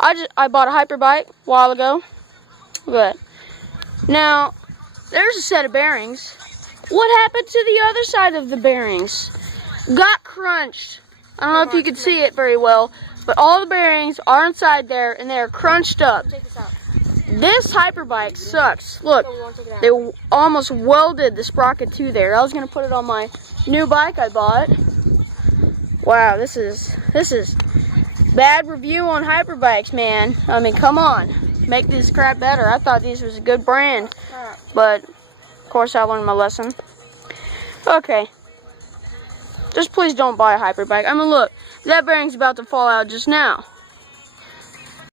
I bought a Hyperbike a while ago. But now there's a set of bearings. What happened to the other side of the bearings? Got crunched. I don't know if you can see it very well, but all the bearings are inside there and they're crunched up. This Hyperbike sucks. Look, they almost welded the sprocket to there. I was gonna put it on my new bike I bought. Wow, this is bad review on Hyperbikes, man. I mean, come on, make this crap better. I thought these was a good brand, but of course I learned my lesson. Okay, just please don't buy a Hyperbike. I mean, look, that bearing's about to fall out just now.